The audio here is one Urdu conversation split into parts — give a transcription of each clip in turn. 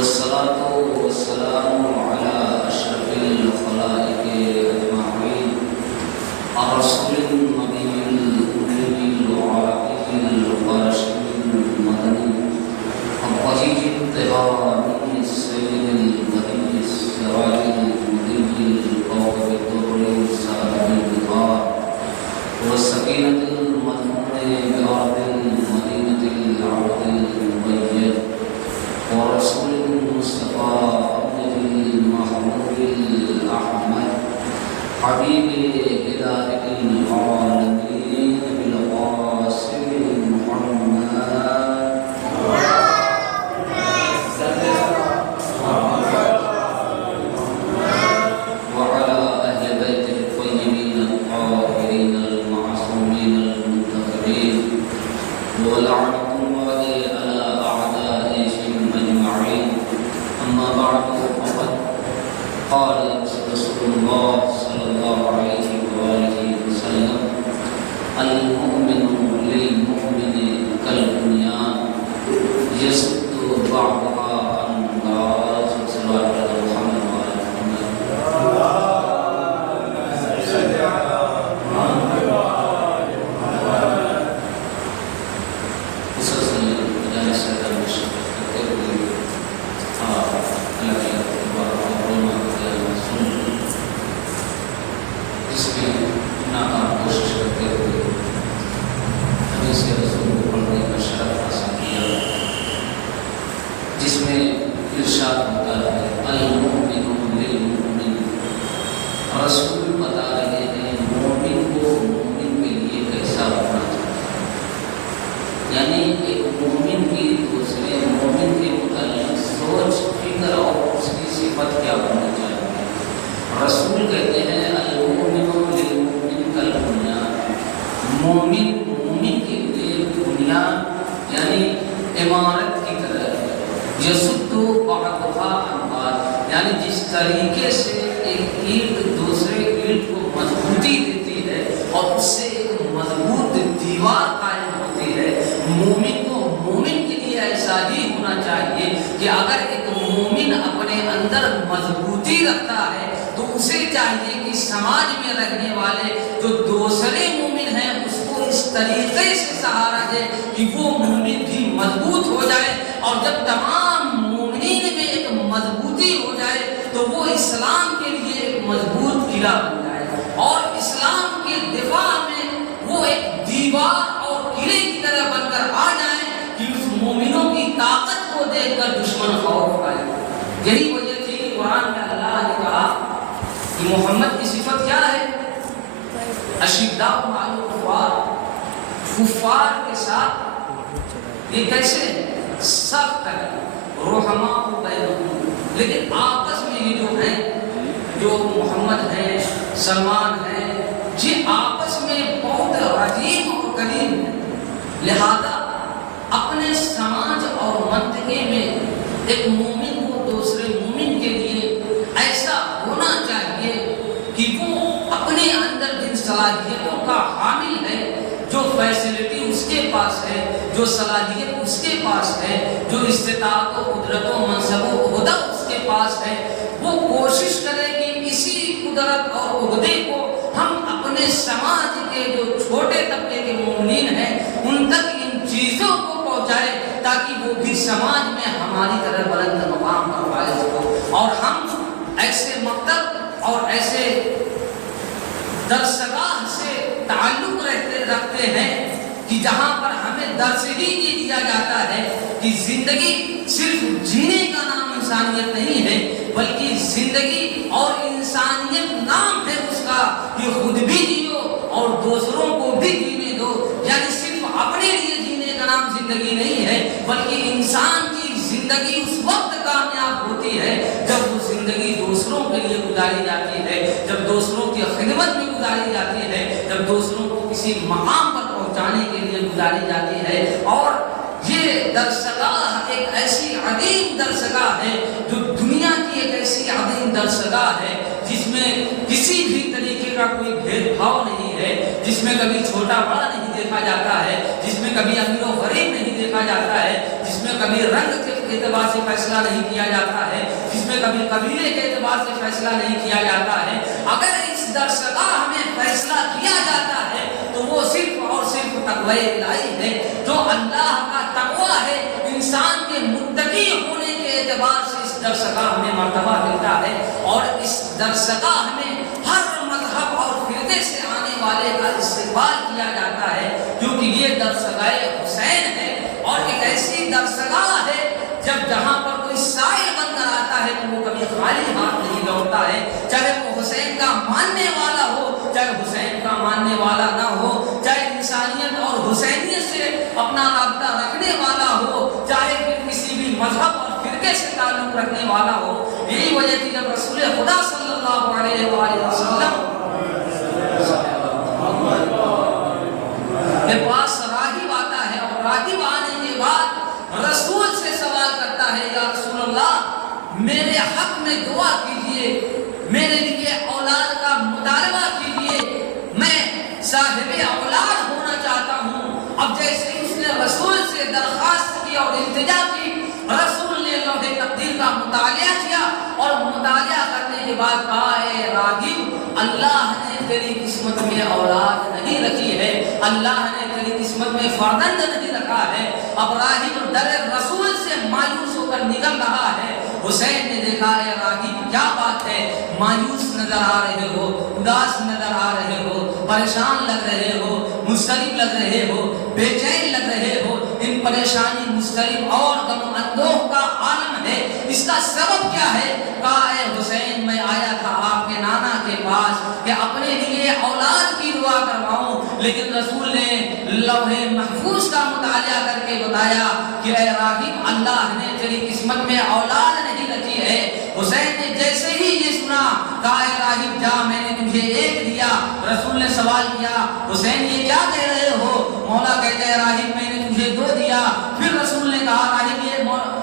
والصلاة والسلام على أشرف الخلائق أجمعين الرسول النبي الأمي العربي القرشي المدني الطهي الطهامي السيد البديع السراج المدني القوي الدر السالم البطار والسكينة المدفونة بأرض المدينة العبد المبين ورسول المصطفى ابنه المحمود الأحمد حبيب إله العالمين بالقاسم محمد وعلى أهل بيته الطيبين الطاهرين المعصومين المنتخبين ولعنة الله على أعدائهم أجمعين. أما بعد فقد قال رسول الله صلى الله عليه وآله وسلم المؤمن للمؤمن كالبنيان يسد بعضها عن بعض. صلى الله عليه محمد وعلى محمد. مسلسل مجالس الدرویش کرتے ہوئے اللہ کی جس میں ناکام کوشش کرتے ہوئے حدیث رسول کو پڑھنے کا شرف حاصل کیا، جس میں ارشاد ہوتا ہے المؤمن للمؤمن. رسول بتا رہے ہیں مومن کو مومن کے لیے کیسا ہونا چاہیے، یعنی ایک مومن کی دوسرے مومن کے متعلق سوچ فکر اور اس کی صفت کیا ہونی چاہیے. رسول کہتے ہیں المؤمن للمؤمن کالبنیان، مومن مومن کے لیے بنیاد یعنی عمارت کی طرح ہے. یسد بعضها عن بعض، یعنی جس طریقے سے ایک اینٹ دوسرے اینٹ کو مضبوطی دیتی ہے اور اس سے ایک مضبوط دیوار قائم ہوتی ہے، مومن کو مومن کے لیے ایسا ہی ہونا چاہیے کہ اگر ایک مومن اپنے اندر مضبوطی رکھتا ہے تو اسے چاہیے کہ سماج میں رہنے والے جو دوسرے مومن ہیں اس کو اس طریقے سے سہارا دے کہ وہ مومن بھی مضبوط ہو جائے، اور جب تمام مومنین میں ایک مضبوطی ہو جائے تو وہ اسلام کے لیے ایک مضبوط قلعہ بن جائے، اور اسلام کے دفاع میں وہ ایک دیوار اور قلعے کی طرح بن کر آ جائے کہ اس مومنوں کی طاقت کو دیکھ کر دشمن خوف کھائے. یہی وجہ تھی کہ قرآن میں اللہ نے کہا کہ محمد کی صفت کیا ہے؟ اشداء علی الکفار، کفار کے ساتھ یہ کیسے سخت ہے، رحماء بینہم، لیکن آپس میں یہ جو ہیں جو محمد ہیں سلمان ہیں یہ آپس میں بہت عجیب اور کریم ہیں. لہذا اپنے سماج اور منطقے میں ایک مومن کو دوسرے مومن کے لیے ایسا ہونا چاہیے کہ وہ اپنے اندر جن صلاحیتوں کا حامل ہے، جو فیسلٹی اس کے پاس ہے، جو صلاحیت اس کے پاس ہے، جو استطاعت و قدرت و منصب و عہدہ اس کے پاس ہے، وہ کوشش کرے کہ اسی قدرت اور عہدے کو ہم اپنے سماج کے جو چھوٹے طبقے کے مومنین ہیں ان تک ان چیزوں کو پہنچائے تاکہ وہ بھی سماج میں ہماری طرح بلند مقام پر فائز ہو. اور ہم ایسے مکتب اور ایسے درسگاہ سے تعلق رکھتے ہیں کہ جہاں پر ہمیں درس ہی یہ دیا جاتا ہے کہ زندگی صرف جینے کا نام انسانیت نہیں ہے، بلکہ زندگی اور انسانیت نام ہے اس کا کہ خود بھی جیو اور دوسروں کو بھی جینے دو. یعنی صرف اپنے لیے جینے کا نام زندگی نہیں ہے، بلکہ انسان کی زندگی اس وقت کامیاب ہوتی ہے جب وہ زندگی دوسروں کے لیے گزاری جاتی ہے، جب دوسروں کی خدمت میں گزاری جاتی ہے، جب دوسروں کو کسی مقام پر پہنچانے کے لیے گزاری جاتی ہے. اور یہ درسگاہ ایک ایسی عظیم درسگاہ ہے جو دنیا کی ایک ایسی عظیم درسگاہ ہے جس میں کسی بھی طریقے کا کوئی بھید بھاؤ نہیں ہے، جس میں کبھی چھوٹا بڑا نہیں دیکھا جاتا ہے، جس میں کبھی امیر و غریب نہیں دیکھا جاتا ہے، جس میں کبھی رنگ کے کے اعتبار سے فیصلہ نہیں کیا جاتا ہے، جس میں کبھی قبیلے کے اعتبار سے فیصلہ نہیں کیا جاتا ہے، اگر اس درسگاہ میں فیصلہ کیا جاتا ہے تو وہ صرف اور صرف تقوی الہی ہے، جو اللہ کا تقوی ہے، انسان کے متقی ہونے کے اعتبار سے اس درسگاہ میں مرتبہ ملتا ہے، اور اس درسگاہ میں ہر مذہب اور فرقے سے آنے والے کا استقبال کیا جاتا ہے، کیونکہ یہ درسگاہ حسین ہے، اور ایک ایسی درسگاہ ہے جب جہاں پر کوئی سائل بن کر آتا ہے تو وہ کبھی خالی ہاتھ نہیں لوٹتا ہے، چاہے وہ حسین کا ماننے والا ہو، چاہے حسین کا ماننے والا نہ ہو، چاہے انسانیت اور حسینیت سے اپنا رابطہ رکھنے والا ہو، چاہے پھر کسی بھی مذہب اور فرقے سے تعلق رکھنے والا ہو۔ یہی وجہ تھی جب رسول خدا صلی اللہ علیہ وآلہ وسلم کے پاس راغب آتا ہے، اور راغب آنے کے بعد رسول سے سوال کرتا ہے، یا رسول اللہ میرے حق میں دعا کیجئے، میرے لیے اولاد کا مطالبہ کیجئے، میں صاحب اولاد ہونا چاہتا ہوں۔ اب جیسے اس نے رسول سے درخواست کی اور التجا کی، رسول نے لوح تقدیر کا مطالعہ کیا، اور مطالعہ کرنے کے بعد کہا، اے راغب، اللہ نے تیری قسمت میں اولاد نہیں رکھی ہے، اللہ نے تیری قسمت میں فرزند نہیں رکھا ہے۔ اب راغب در رسول سے مایوس ہو کر نکل رہا ہے۔ حسین نے دیکھا، اے راغب کیا بات ہے، مایوس نظر آ رہے ہو، اداس نظر آ رہے ہو، پریشان لگ رہے ہو، مضطرب لگ رہے ہو، بے چین لگ رہے ہو، ان پریشانی، مضطرب اور غم و اندوہ کا عالم ہے، اس کا سبب کیا ہے؟ کہا، اے حسین میں آیا تھا آپ کے نانا کے پاس کہ اپنے لیے اولاد کی دعا کرواؤں، لیکن رسول نے لوح محفوظ کا مطالعہ کر کے بتایا کہ اے راغب، اللہ نے تیری قسمت میں اولاد نہیں رکھی ہے۔ حسین نے جیسے ہی یہ سنا کہا، اے راغب جا، میں نے تجھے ایک دیا۔ رسول نے سوال کیا، حسین یہ کیا کہہ رہے ہو؟ مولا کہتے ہیں، راغب میں نے تجھے دو دیا۔ پھر رسول نے کہا، راغب یہ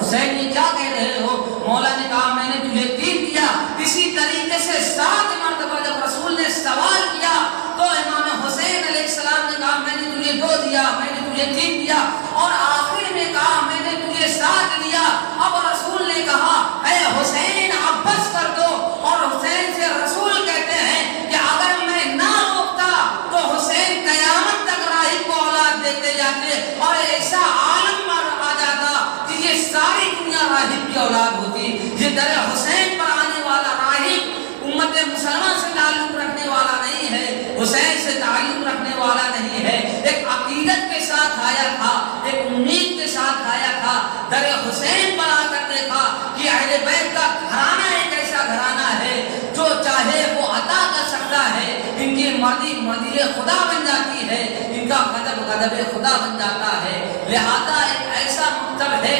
حسین یہ کیا کہہ رہے ہو؟ مولا نے کہا، میں نے تجھے تین دیا۔ اسی طریقے سے 7 مرتبہ جب رسول نے سوال کیا تو امام حسین علیہ السلام نے کہا، میں نے تجھے 2 دیا، میں نے تجھے 3 دیا، اور آخر میں کہا، میں نے تجھے 7 دیا۔ اب رسول نے کہا، اے حسین اب بس کر دو، اور حسین سے رسول کہتے ہیں کہ اگر میں نہ روکتا تو حسین قیامت تک راغب کو اولاد دیتے جاتے، اور ایسا عالم آ جاتا کہ یہ ساری دنیا راغب کی اولاد ہوتی۔ یہ در حسین پر آنے والا راغب امت مسلمہ سے تعلق رکھنے والا نہیں ہے، حسین سے تعلق رکھنے والا نہیں ہے، ایک عقیدت کے ساتھ آیا تھا، ایک امید کے ساتھ آیا تھا، در حسین پر آ کر دیکھا کہ اہل بیت کا گھرانہ ایک ایسا گھرانہ ہے جو چاہے وہ عطا کر سکتا ہے، ان کی مرضی مرضی خدا بن جاتی ہے، ان کا غضب غضب خدا بن جاتا ہے۔ لہذا ایک ایسا مکتب ہے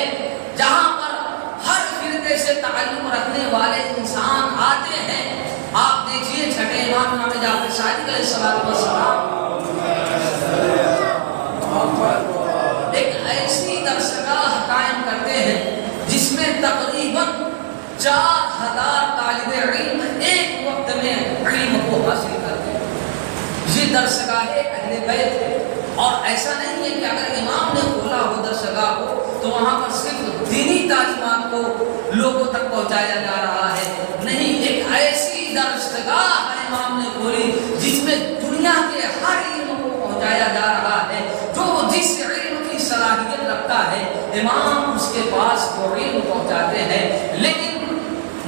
جہاں پر ہر فرقے سے تعلق رکھنے والے انسان آتے ہیں۔ آپ دیکھیے چھٹے امام جعفر صادق علیہ السلام ایک ایسی درسگاہ قائم کرتے ہیں جس میں تقریباً 4000 طالب علم ایک وقت میں علم کو حاصل کرتے ہیں۔ یہ درسگاہ اہل بیت ہے، اور ایسا نہیں ہے کہ اگر امام نے کھولا ہو درسگاہ کو تو وہاں پر صرف دینی تعلیمات کو لوگوں تک پہنچایا جا رہا ہے، نہیں، ایک ایسی درسگاہ امام نے کھولی جس میں دنیا کے ہر علم کو پہنچایا جا رہا ہے، جو جس علم کی صلاحیت رکھتا ہے امام اس کے پاس وہ علم پہنچاتے ہیں۔ لیکن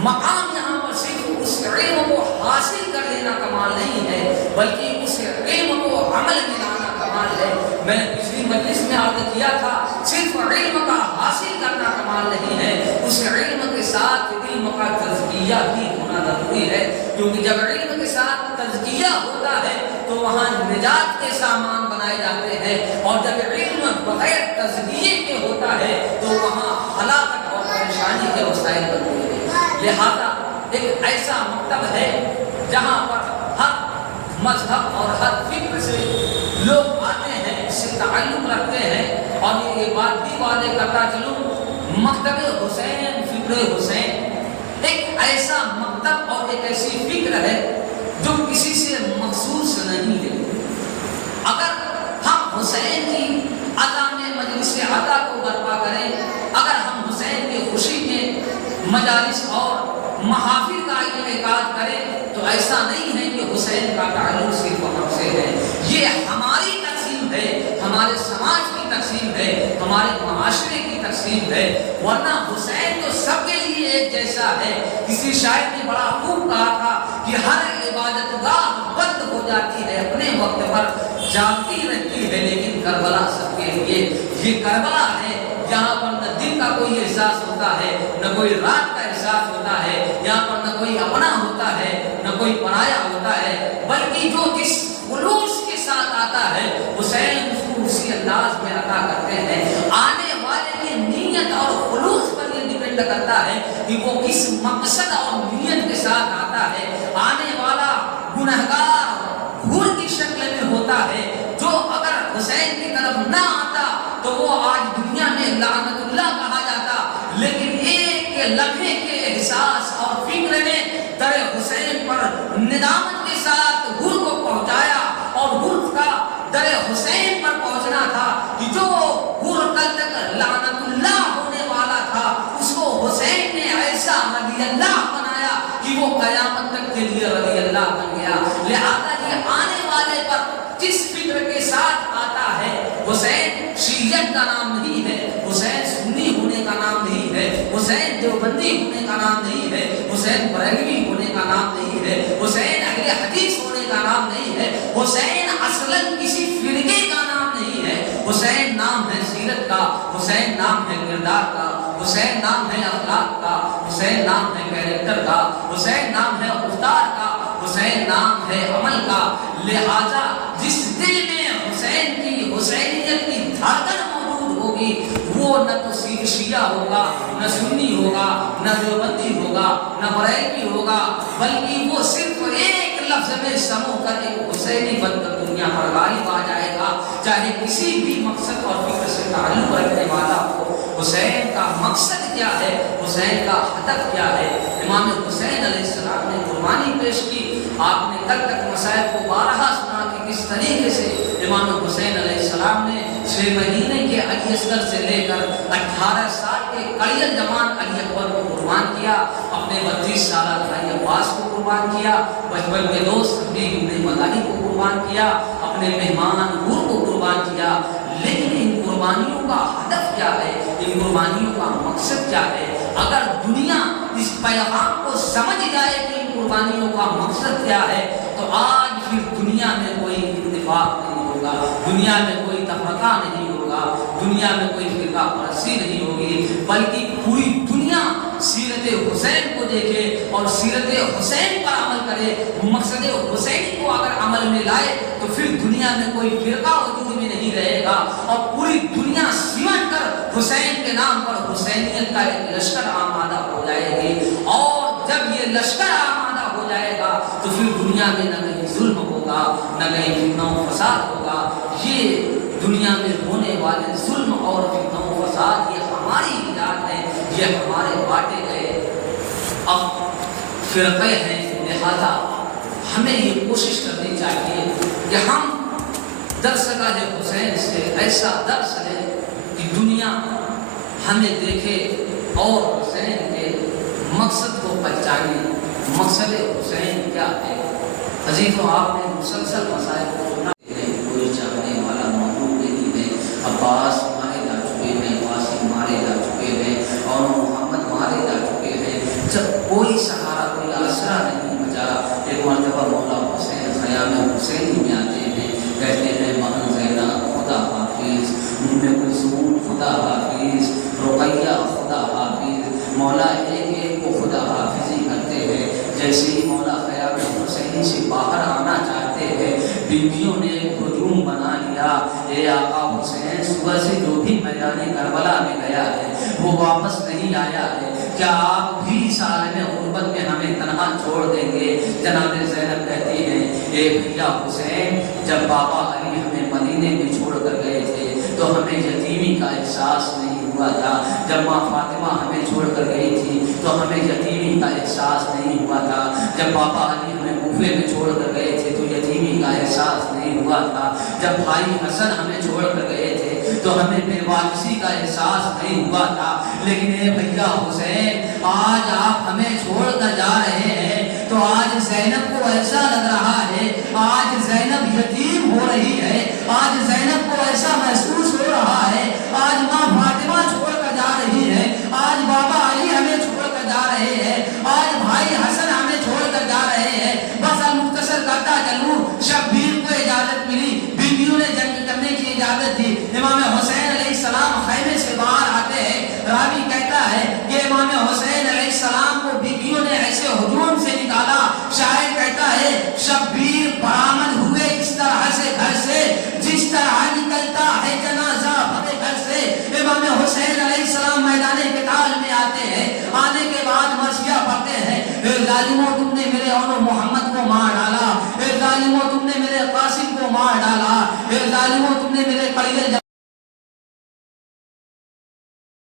مقام یہاں پر صرف اس علم کو حاصل کر لینا کمال نہیں ہے، بلکہ اس علم کو عمل میں لانا کمال ہے۔ میں نے پچھلی مجلس میں عرض کیا تھا، صرف علم کا حاصل کرنا کمال نہیں ہے، اس علم کے ساتھ علم کا تزکیہ بھی ہونا ضروری ہے، کیونکہ جب علم کے ساتھ تزکیہ ہوتا ہے تو وہاں نجات کے سامان بنائے جاتے ہیں، اور جب علم بغیر تزکیے کے ہوتا ہے تو وہاں ہلاکت اور پریشانی کے وسائل بنتے ہیں۔ لہذا ایک ایسا مکتب ہے جہاں پر ہر مذہب اور ہر فکر سے لوگ آتے ہیں، اس سے تعلق رکھتے ہیں، اور یہ بات بھی واضح کرتا چلوں، مکتب حسین، فکر حسین ایک ایسا مکتب اور ایک ایسی فکر ہے جو کسی سے مخصوص نہیں ہے۔ اگر ہم حسین کی عطا میں مجلس عطا کو برپا کریں، اگر ہم حسین مجالس اور محافل کا انعقاد کرے تو ایسا نہیں ہے کہ حسین کا تعلق صرف ہم سے ہے، یہ ہماری تقسیم ہے، ہمارے سماج کی تقسیم ہے، ہمارے معاشرے کی تقسیم ہے، ورنہ حسین تو سب کے لیے ایک جیسا ہے۔ کسی شاعر نے بڑا خوب کہا تھا کہ ہر عبادت گاہ بند ہو جاتی ہے، اپنے وقت پر جاگتی رہتی ہے، لیکن کربلا سب کے لیے یہ کربلا ہے جہاں پر نہ دن کا کوئی احساس ہوتا ہے، نہ کوئی رات کا احساس ہوتا ہے، یہاں پر نہ کوئی اپنا ہوتا ہے نہ کوئی پرایا ہوتا ہے، بلکہ جو جس خلوص کے ساتھ آتا ہے حسین اس کو اسی انداز میں عطا کرتے ہیں۔ آنے والے کی نیت اور خلوص پر یہ ڈیپینڈ کرتا ہے کہ وہ کس مقصد اور نیت کے ساتھ آتا ہے۔ آنے والا گنہگار گھر کی شکل میں ہوتا ہے، جو اگر حسین کی طرف نہ آتا تو وہ آج دنیا میں لعنت اللہ کہا جاتا، لیکن ایک لمحے کے احساس اور فکر نے در حسین پر ندامت کے ساتھ حر کو پہنچایا، اور حر کا در حسین پر پہنچنا تھا کہ جو حر کل تک لعنت اللہ ہونے والا تھا اس کو حسین نے ایسا رضی اللہ بنایا کہ وہ قیامت تک کے لیے رضی اللہ بن گیا۔ لہذا یہ آنے والے پر جس فکر کے ساتھ آتا ہے، حسین شیعیت کا نام نہیں ہے، حسین سنی ہونے کا نام نہیں ہے، حسین دیوبندی ہونے کا نام نہیں ہے، حسین بریلوی ہونے کا نام نہیں ہے، حسین اہل حدیث ہونے کا نام نہیں ہے، حسین اصلاً کسی فرقے کا نام نہیں ہے۔ حسین نام ہے سیرت کا، حسین نام ہے کردار کا، حسین نام ہے اخلاق کا، حسین نام ہے کیریکٹر کا، حسین نام ہے افطار کا، حسین نام ہے عمل کا۔ لہذا جس دل میں حسین کی حسینیت کی دھڑکن موجود ہوگی وہ نہ تو شیعہ ہوگا، نہ سنی ہوگا، نہ دیوبندی ہوگا، نہ بریلوی ہوگا، بلکہ وہ صرف ایک لفظ میں سمو کر ایک حسینی بن کر دنیا پر غالب آ جائے گا، چاہے کسی بھی مقصد اور فکر سے تعلق رکھنے والا ہو۔ حسین کا مقصد کیا ہے، حسین کا ہدف کیا ہے؟ امام حسین علیہ السلام نے قربانی پیش کی۔ آپ نے کل تک مسائل کو بارہا سنا کہ کس طریقے سے امام حسین علیہ السلام نے 6 مہینے کے علی اصغر سے لے کر 18 سال کے قلیل جوان علی اکبر کو قربان کیا، اپنے 32 سالہ بھائی عباس کو قربان کیا، بچپن کے دوست حبیب ابن مدانی کو قربان کیا، اپنے مہمان حر کو قربان کیا۔ لیکن ان قربانیوں کا ہدف کیا ہے، ان قربانیوں کا مقصد کیا ہے؟ اگر دنیا اس پیغام کو سمجھ جائے کہ ان قربانیوں کا مقصد کیا ہے تو آج پھر دنیا میں کوئی اتفاق نہیں ہوگا، دنیا میں کوئی تفرقہ نہیں ہوگا، دنیا میں کوئی فرقہ پرستی نہیں ہوگی، بلکہ پوری دنیا سیرت حسین کو دیکھے اور سیرت حسین پر عمل کرے، مقصد حسینی کو اگر عمل میں لائے تو پھر دنیا میں کوئی فرقہ وجود میں نہیں رہے گا، اور پوری دنیا سمٹ کر حسین کے نام پر حسینیت کا ایک لشکر آمادہ ہو جائے گی، اور جب یہ لشکر آمادہ ہو جائے گا تو پھر دنیا میں نہ کہیں ظلم ہوگا، نہ کہیں فتنہ و فساد ہوگا۔ یہ دنیا میں ہونے والے ظلم اور فتنہ و فساد یہ ہماری ایجاد ہے، یہ ہمارے بانٹے گئے اب فرقے ہیں۔ لہذا ہمیں یہ کوشش کرنی چاہیے کہ ہم درسگاہ حسین سے ایسا درس لیں کہ دنیا ہمیں دیکھے اور حسین کے مقصد کو پہچانے۔ مقصد حسین کیا ہے؟ عزیزو، آپ نے مسلسل مسائل کو سنا، کوئی چاہنے والا موجود نہیں ہے۔ عباس مارے جا چکے ہیں، قاسم مارے جا چکے ہیں، اور محمد مارے جا چکے ہیں، جب کوئی سہارا کوئی آسرا نہیں بچا۔ ایک مرتبہ مولا حسین خیام حسینی میں آتے ہیں، کہتے ہیں مہن زینب خدا حافظ، کلثوم خدا حافظ، رقیہ خدا حافظ، مولا ایک ایک کو خدا حافظی کرتے ہیں۔ جیسے ہی مولا خیام حسینی سے باہر آنا چاہتے ہیں، بیویوں نے ایک ہجوم بنا لیا، اے آقا حسین صبح سے جو بھی میدان کربلا میں گیا ہے وہ واپس نہیں آیا ہے، کیا آپ بھی اس عالم غربت میں ہمیں تنہا چھوڑ دیں گے؟ جناب زینب کہتی ہیں، اے بھیا حسین، جب بابا علی ہمیں مدینے میں چھوڑ کر گئے تھے تو ہمیں یتیمی کا احساس نہیں ہوا تھا، جب ماں فاطمہ ہمیں چھوڑ کر گئی تھی تو ہمیں یتیمی کا احساس نہیں ہوا تھا، جب پاپا علی ہمیں کوفے میں چھوڑ کر گئے تھے تو یتیمی کا احساس نہیں ہوا تھا، جب بھائی حسن ہمیں چھوڑ کر گئے تھے تو ہمیں بے واپسی کا احساس نہیں ہوا تھا۔ لیکن اے بھیا حسین، آج آپ ہمیں چھوڑ کر جا رہے ہیں تو آج زینب کو ایسا لگ رہا ہے، آج زینب یتیم ہو رہی ہے، آج زینب کو ایسا محسوس ہو رہا ہے، آج ماں فاطمہ چھوڑ کر جا رہی ہے، آج بابا علی ہمیں چھوڑ کر جا رہے ہیں، آج بھائی حسن ہمیں چھوڑ کر جا رہے ہیں۔ بس المختصر کرتا چلوں، شبیر کو اجازت ملی، بیویوں نے جنگ کرنے کی اجازت دی، امام حسین علیہ السلام خیمے سے باہر آتے ہیں، راوی کہتا ہے کہ امام حسین علیہ السلام کو بیویوں نے ایسے ہجوم سے نکالا، شاعر کہتا ہے شبیر برآمد ہوئے اس طرح سے گھر سے جس طرح نکلتا ہے جنازہ بھرے گھر سے۔ امام حسین علیہ السلام میدان قتال میں آتے ہیں، آنے کے بعد مرثیہ پڑھتے ہیں، اے ظالموں تم نے میرے اور محمد کو مار ڈالا، اے ظالموں تم نے میرے قاسم کو مار ڈالا، اے ظالموں تم نے میرے قلیل